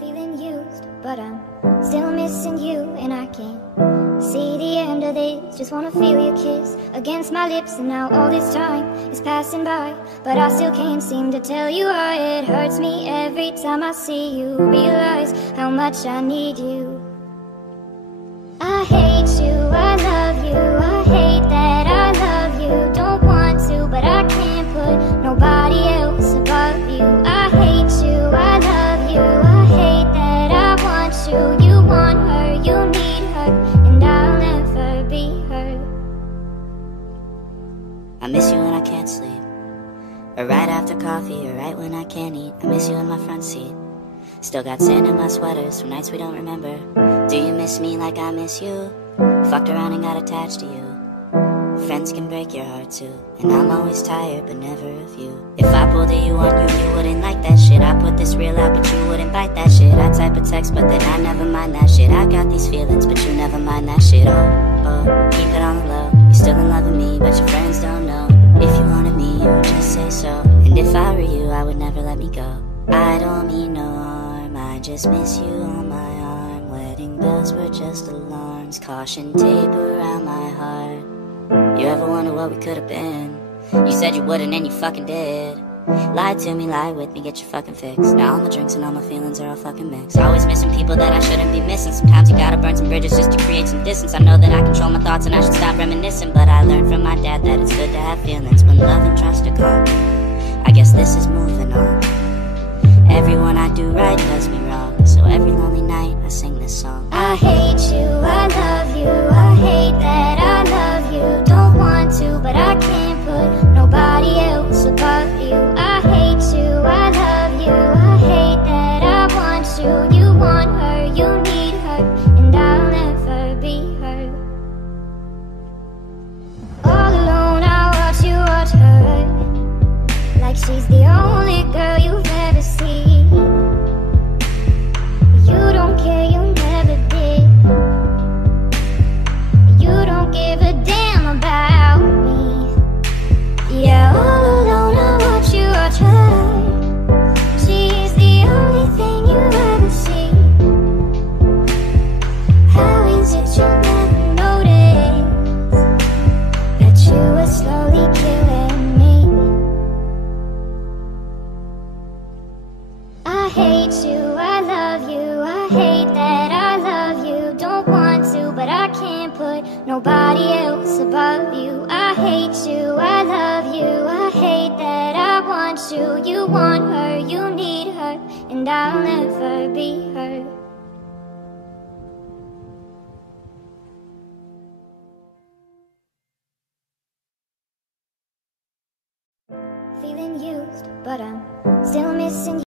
Feeling used, but I'm still missing you, and I can't see the end of this. Just wanna feel your kiss against my lips, and now all this time is passing by, but I still can't seem to tell you why. It hurts me every time I see you, realize how much I need you. I hate you, I love you, I hate that I love you. Don't want to, but I can't put nobody else above you. I hate you, I love you, I hate that I want you. You want her, you need her, and I'll never be her. I miss you when I can't sleep, or right after coffee, or right when I can't eat. I miss you in my front seat. Still got sand in my sweaters from nights we don't remember. Do you miss me like I miss you? Fucked around and got attached to you. Friends can break your heart too, and I'm always tired but never of you. If I pulled a you on you, you wouldn't like that shit. I put this real out but you wouldn't bite that shit. I type a text but then I never mind that shit. I got these feelings but you never mind that shit. Oh, keep it on the low. You're still in love with me but your friends don't know. If you wanted me, you would just say so, and if I were you, I would never let me go. I don't mean no harm, I just miss you on my arm. Wedding bells were just alarms, caution tape around my heart. You ever wonder what we could've been? You said you wouldn't and you fucking did. Lie to me, lie with me, get your fucking fix. Now all my drinks and all my feelings are all fucking mixed. Always missing people that I shouldn't be missing. Sometimes you gotta burn some bridges just to create some distance. I know that I control my thoughts and I should stop reminiscing, but I learned from my dad that it's good to have feelings when love and trust are gone. I guess this is moving on. Everyone I do right does me wrong, so every lonely night I sing this song. I hate you, I love you, I hate that I love you. Don't want to, but I can't put nobody else above you. I hate you, I love you, I hate that I want you. You want her, you need her, and I'll never be her. All alone I watch her, like she's the only girl you've ever seen. You don't care, you never did. You don't give a damn about me. Yeah, all alone I watch her. She's the only thing you ever see. How is it you never noticed that you were slowly killing me? I hate you, I love you, I hate that I love you. Don't want to, but I can't put nobody else above you. I hate you, I love you, I hate that I want you. You want her, you need her, and I'll never be her. Feeling used, but I'm still missing you.